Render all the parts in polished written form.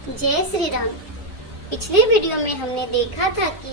जय श्री राम। पिछले वीडियो में हमने देखा था कि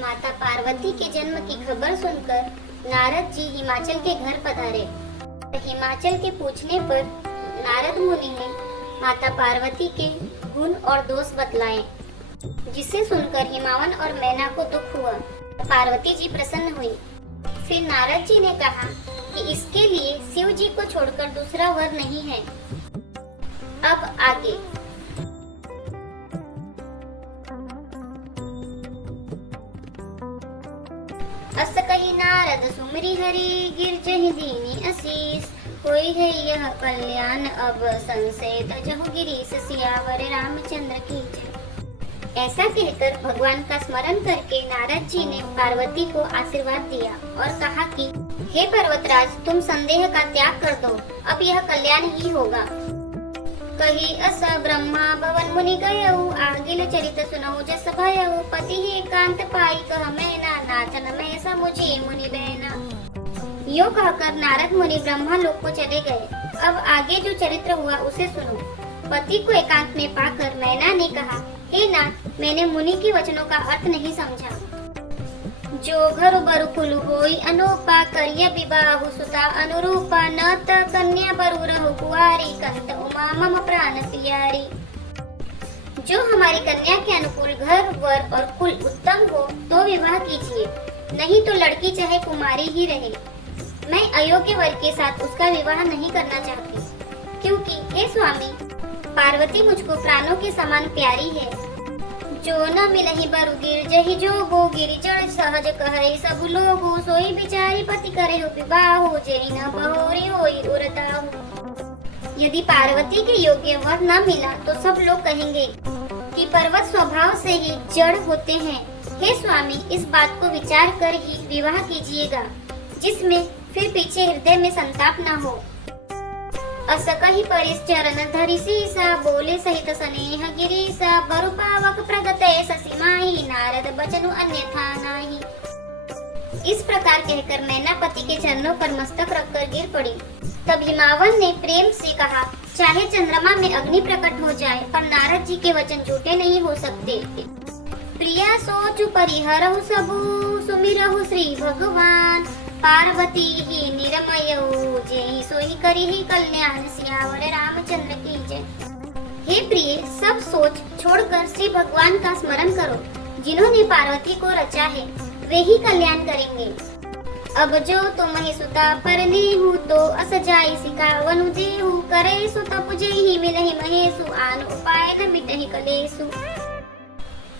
माता पार्वती के जन्म की खबर सुनकर नारद जी हिमाचल के घर पधारे। हिमाचल के पूछने पर नारद मुनि ने माता पार्वती के गुण और दोष बतलाए, जिसे सुनकर हिमावन और मैना को दुख हुआ। पार्वती जी प्रसन्न हुई। फिर नारद जी ने कहा कि इसके लिए शिव जी को छोड़कर दूसरा वर नहीं है। अब आगे। अस कही नारद सुमरी हरि गिरजहि दीनी असीस, होई है यह कल्याण अब संशय तजहु गिरीश, सियावर रामचंद्र की जय। ऐसा कहकर भगवान का स्मरण करके नारद जी ने पार्वती को आशीर्वाद दिया और कहा कि हे पर्वतराज, तुम संदेह का त्याग कर दो, अब यह कल्याण ही होगा। कही अस ब्रह्मा भवन मुनि गयऊ, आगिल चरित सुनऊ जस भयऊ, पति ही एकांत पाई कह मैना, नाथन में समुझे मुनि बहना। यो कहकर नारद मुनि ब्रह्मा लोक को चले गए। अब आगे जो चरित्र हुआ उसे सुनो। पति को एकांत में पाकर मैना ने कहा, हे नाथ, मैंने मुनि के वचनों का अर्थ नहीं समझा। जो घर बरु कुल होई अनूपा, करिय विवाहु सुता अनुरूपा, न त कन्या बरु रहु कुआरी, कंत उमा मम प्राण प्यारी। जो हमारी कन्या के अनुकूल घर वर और कुल उत्तम हो तो विवाह कीजिए, नहीं तो लड़की चाहे कुमारी ही रहे। मैं अयोग्य वर के साथ उसका विवाह नहीं करना चाहती, क्योंकि हे स्वामी, पार्वती मुझको प्राणों के समान प्यारी है। जो न मिलहि बरु गिरजहि जोगो, गिरिजन सहज कहै सब लोगो, सोई बिचारी पति करे हो विवाहो, जेहि न बहोरी होई उरताहु। यदि पार्वती के योग्य वर न मिला तो सब लोग कहेंगे कि पर्वत स्वभाव से ही जड़ होते हैं। हे स्वामी, इस बात को विचार कर ही विवाह कीजिएगा, जिसमें फिर पीछे हृदय में संताप न हो। अस कहि परिचरण धरि सीसा, बोले सहित स्नेह गिरीसा, बरु पावक प्रगते शशि माही, नारद बचनु अन्यथा नाही। इस प्रकार कहकर मैना पति के चरणों पर मस्तक रखकर गिर पड़ी। तब हिमावन ने प्रेम से कहा, चाहे चंद्रमा में अग्नि प्रकट हो जाए, पर नारद जी के वचन झूठे नहीं हो सकते। प्रिया सोचु परिहरहु सबु, सुमिरहु श्री भगवान, पार्वती ही निरमयऊ, जेहि सोहि करिहि कल्याण, सियावर रामचंद्र की जय। हे प्रिय, सब सोच छोड़कर श्री भगवान का स्मरण करो, जिन्होंने पार्वती को रचा है, वे ही कल्याण करेंगे। अब जो तुम ही सुता पर नेहु, तो अस जाई सिखावनु देहु, करे सो तप जेहि मिलहि महेशु, आन उपाय न मिटहि कलेशु।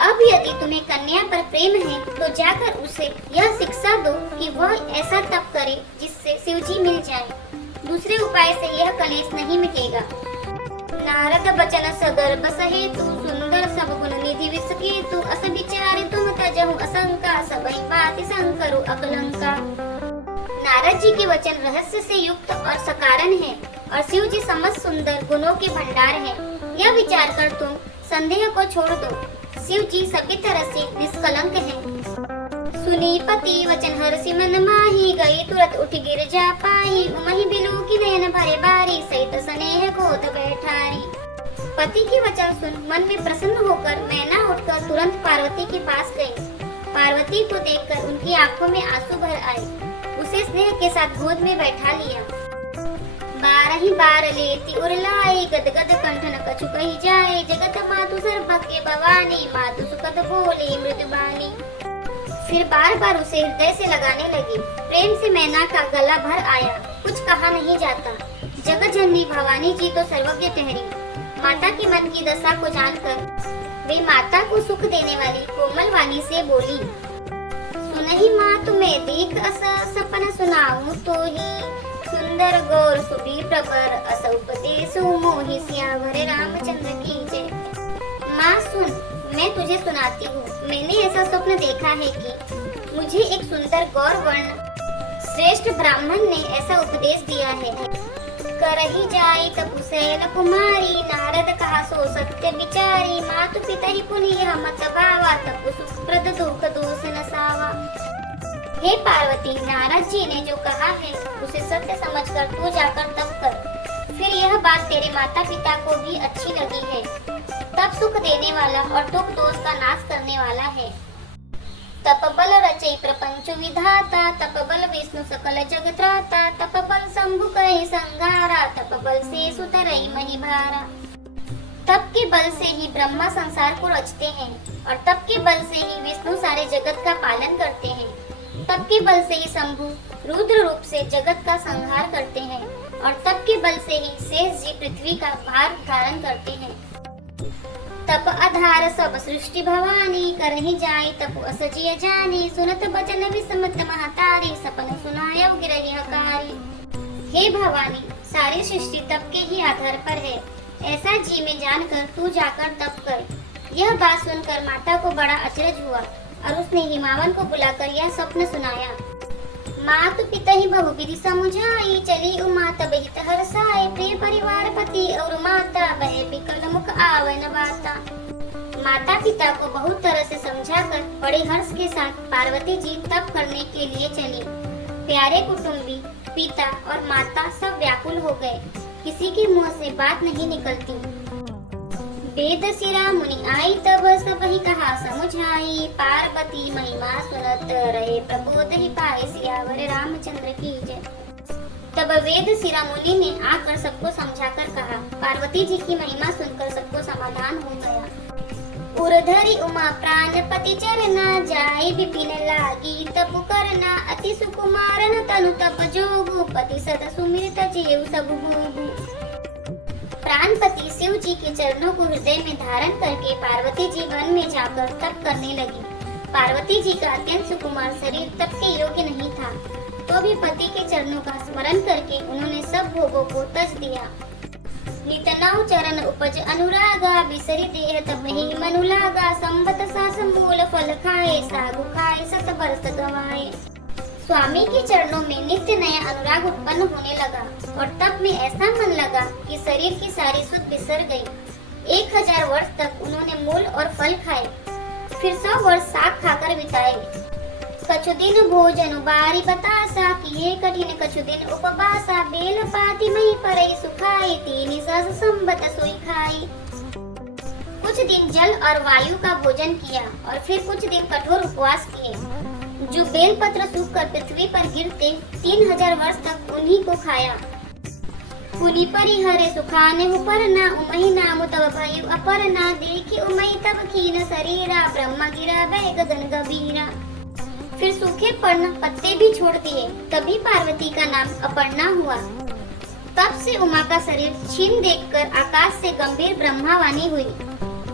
अब यदि तुम्हें कन्या पर प्रेम है तो जाकर उसे यह शिक्षा दो कि वह ऐसा तप करे जिससे शिवजी मिल जाए। दूसरे उपाय से यह कलेश नहीं मिटेगा। नारद बचन सगर्भ सहेतु, सुंदर सब गुण निधि विसकेतु, अस विचारे तुम तजहु असंका, सबहि बाति संकरु अकलंका। नारद जी के वचन रहस्य से युक्त और सकारण है और शिव जी समस्त सुंदर गुणों के भंडार है। यह विचार कर तुम संदेह को छोड़ दो। शिव जी सभी तरह से निष्कलंक हैं। सुनी पति वचन हर्षि मन माही, गई तुरंत उठ गिर जा पाई, उमहि बिलु की नयन भरे बारी, सहित स्नेह गोद बैठारी। पति की वचन सुन मन में प्रसन्न होकर मैना उठकर तुरंत पार्वती के पास गई। पार्वती को देखकर उनकी आंखों में आंसू भर आए। उसे स्नेह के साथ गोद में बैठा लिया। बारहि बार लेती उरलाई, गदगद कंठन कछु कही जाए, जगत मातु सर्वज्ञ भवानी, मातु सुखद बोली मृदुबानी। फिर बार बार उसे हृदय से लगाने लगी। प्रेम से मैना का गला भर आया, कुछ कहा नहीं जाता। जगत जननी भवानी जी तो सर्वज्ञ ठहरी। माता के मन की दशा को जानकर वे माता को सुख देने वाली कोमल वाणी से बोली, सुनहि माँ तुम्हें देख अस, सपन सुनाऊं तो ही, सुंदर गौर सुबी प्रबर, अस उपदेशु मोहि, सियावर रामचंद्र की जय। माँ सुन, मैं तुझे सुनाती हूँ। मैंने ऐसा स्वप्न देखा है कि मुझे एक सुंदर गौर वर्ण श्रेष्ठ ब्राह्मण ने ऐसा उपदेश दिया है। करही जाए तब शैल कुमारी, नारद कहा सो सत्य विचारी, मातु पिता ही पुनीह मत भावा, तब सुखप्रद दुख दोष न सावा। हे पार्वती, नारद जी ने जो कहा है उसे सत्य समझकर तू जाकर तप कर। फिर यह बात तेरे माता पिता को भी अच्छी लगी है। सुख देने वाला और दुख दोष का नाश करने वाला है। तप बल रचई प्रपंच विधाता, तप बल विष्णु सकल जग त्राता, तप बल शंभु कहे संघारा, तप बल से सुतरई मही भारा। तप के बल से ही ब्रह्मा संसार को रचते हैं और तप के बल से ही विष्णु सारे जगत का पालन करते हैं। तप के बल से ही शंभु रुद्र रूप से जगत का संहार करते हैं और तप के बल से ही शेष जी पृथ्वी का भार धारण करते हैं। तप आधार सब सृष्टि भवानी, करहि जाई तप असजिय जानी, सुनत बचन विसमत महतारी, सपन सुनायो गिरहि हकारी। हे भवानी, सारी सृष्टि तप के ही आधार पर है, ऐसा जी में जानकर तू जाकर तप कर। यह बात सुनकर माता को बड़ा अचरज हुआ और उसने हिमावन को बुलाकर यह स्वप्न सुनाया। मातु पिता ही बहुविधि समुझाई, चली उमा तब हित हर्षाए, प्रिय परिवार पति और माता, बहे बिकल मुख आवन बाता। माता पिता को बहुत तरह से समझाकर बड़े हर्ष के साथ पार्वती जी तप करने के लिए चली। प्यारे कुटुंबी पिता और माता सब व्याकुल हो गए, किसी के मुंह से बात नहीं निकलती। वेद सिरा मुनि आई तब सब ही कहा समुझाई, पार्वती महिमा सुनत रहे प्रबोध ही पाए, सियावर रामचंद्र की जय। तब वेद सिरा मुनि ने आकर सबको समझाकर कहा। पार्वती जी की महिमा सुनकर सबको समाधान हो गया। उर्धरी उमा प्राणपति चरना, जाय विपिन लागी तप करना, अति सुकुमारन तनु तप जोगु, पति सदा सुमिरत जेउ सब भोगु। प्राणपति शिव जी के चरणों को हृदय में धारण करके पार्वती जी वन में जाकर तप करने लगी। पार्वती जी का अत्यंत सुकुमार शरीर तप के योग्य नहीं था, तो भी पति के चरणों का स्मरण करके उन्होंने सब भोगों को तज दिया। नितनौ चरण उपज अनुरागा, बिसरी देह तप ही मनु लागा, संबत सास मूल फल खाए, सागु खाए सत बरस गवाए। स्वामी के चरणों में नित्य नया अनुराग उत्पन्न होने लगा और तप में ऐसा मन लगा कि शरीर की सारी सुध बिसर गई। 1000 वर्ष तक उन्होंने मूल और फल खाए, फिर 100 वर्ष साग खाकर बिताए। कछु दिन भोजन बारी बतासा, किए कठिन कछु दिन उपवासा, बेल पाती मही परई सुखाई, तीन सहस संबत सोई खाई। कुछ दिन जल और वायु का भोजन किया और फिर कुछ दिन कठोर उपवास किए। जो बेल पत्र सूखकर पृथ्वी पर गिरते 3000 वर्ष तक उन्हीं को खाया। पुनि परिहरे सुखाने उपरना, उमहि नाम तब भयु अपरना, देखी उमहि तब खीन शरीरा, ब्रह्मा गिरा भय गगन गंभीरा। फिर सूखे पर्ण पत्ते भी छोड़ दिए, तभी पार्वती का नाम अपर्णा हुआ। तब से उमा का शरीर क्षीण देखकर आकाश से गंभीर ब्रह्मावाणी हुई।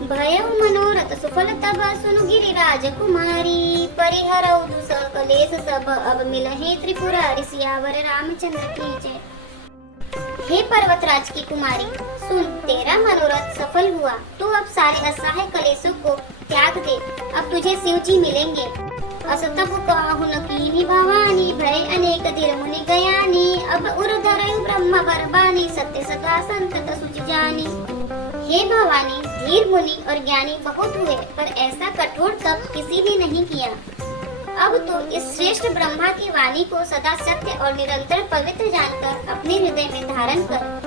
भयउ मनोरथ सुफल तब सुनु गिरिराज कुमारी, परिहरउ दुस कलेश सब, अब मिलहि त्रिपुरारी, सियावर रामचंद्र की जय। हे पर्वतराज की कुमारी, सुन, तेरा मनोरथ सफल हुआ, तू अब सारे असहाय कलेशों को त्याग दे, अब तुझे शिव जी मिलेंगे। असतप काहु न कीन्ही भवानी, भय अनेक धीर मुनि गयानी, अब उर्धरयु ब्रह्म बरबानी, सत्य सदा संतत सुचि जानी। हे भवानी, धीर मुनि और ज्ञानी बहुत हुए, पर ऐसा कठोर तप किसी ने नहीं किया। अब तो इस श्रेष्ठ ब्रह्मा की वाणी को सदा सत्य और निरंतर पवित्र जानकर अपने हृदय में धारण कर।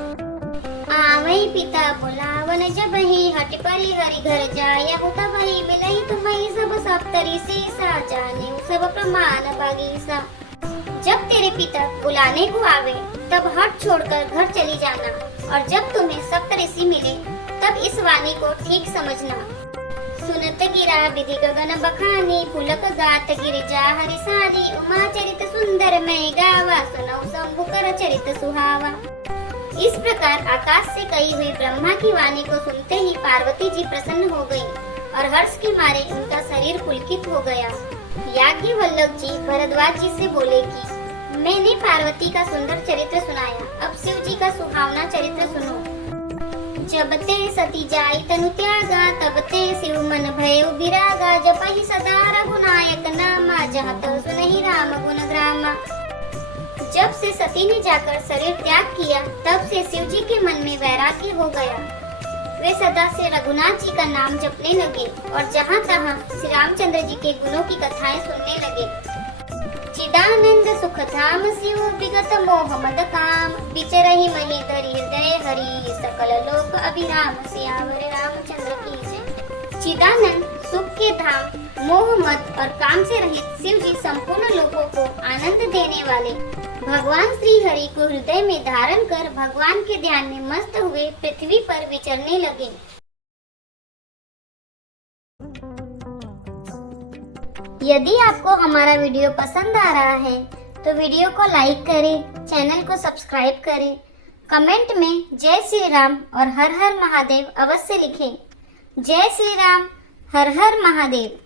आवै पिता बुलावन जब ही, हट परि हरि घर जायहु तब ही, मिलहि तुम्हि सब सप्तरी सीसा, जाने सब प्रमाण बगीसा। जब तेरे पिता बुलाने को आवे तब हट छोड़कर घर चली जाना, और जब तुम्हें सप्तऋषि मिले तब इस वाणी को ठीक समझना। सुनत गिरा विधि गगन बखानी, पुलक गात गिरिजा हरिसानी, उमा चरित सुंदर मैं गावा, सुनौ शंभु कर चरित सुहावा। इस प्रकार आकाश से कही हुई ब्रह्मा की वाणी को सुनते ही पार्वती जी प्रसन्न हो गयी और हर्ष के मारे उनका शरीर पुलकित हो गया। याज्ञवल्क्य जी भरद्वाज जी से बोले कि मैंने पार्वती का सुंदर चरित्र सुनाया, अब शिव जी का सुहावना चरित्र सुनो। जब ते सती जाई तनु त्यागा, तब ते शिव मन भयउ विरागा, जपहि सदा रघुनायक नामा, जहाँ तब सुनहि राम गुण ग्रामा। जब से सती ने जाकर शरीर त्याग किया, तब से शिव जी के मन में वैराग्य हो गया। वे सदा से रघुनाथ जी का नाम जपने लगे और जहाँ तहाँ श्री रामचंद्र जी के गुणों की कथाएं सुनने लगे। चिदानंद सुख धाम शिव, विगत मोह मद काम, विचरहि मही धरि हृदय हरि, सकल लोक अभिराम, सियावर रामचंद्र की जय। सच्चिदानंद सुख के धाम मोह मत और काम से रहित शिव जी संपूर्ण लोगों को आनंद देने वाले भगवान श्री हरि को हृदय में धारण कर भगवान के ध्यान में मस्त हुए पृथ्वी पर विचरने लगे। यदि आपको हमारा वीडियो पसंद आ रहा है तो वीडियो को लाइक करें, चैनल को सब्सक्राइब करें, कमेंट में जय श्री राम और हर हर महादेव अवश्य लिखें। जय श्री राम, हर हर महादेव।